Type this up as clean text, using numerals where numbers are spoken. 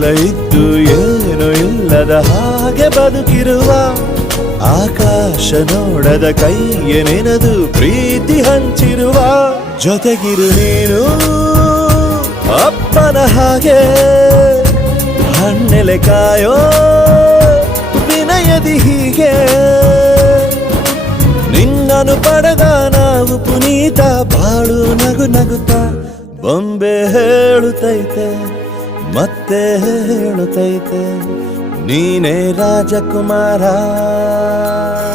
ಎಲ್ಲ ಇದ್ದು ಏನು ಇಲ್ಲದ ಹಾಗೆ ಬದುಕಿರುವ ಆಕಾಶ ನೋಡದ ಕೈಯೇ ನೆನೆದು ಪ್ರೀತಿ ಹಂಚಿರುವ ಜೊತೆಗಿರು ನೀನು ಅಪ್ಪನ ಹಾಗೆ ಹಣ್ಣೆಲೆ ಕಾಯೋ ವಿನಯದಿ ಹೀಗೆ ನಿನ್ನನು ಪಡೆದ ನಾವು ಪುನೀತ ಬಾಳು ನಗು ನಗುತ್ತಾ ಬೊಂಬೆ ಹೇಳುತ್ತೈತೆ ಮತ್ತೆ ಹೇಳುತ್ತೈತೆ ನೀನೇ ರಾಜಕುಮಾರ.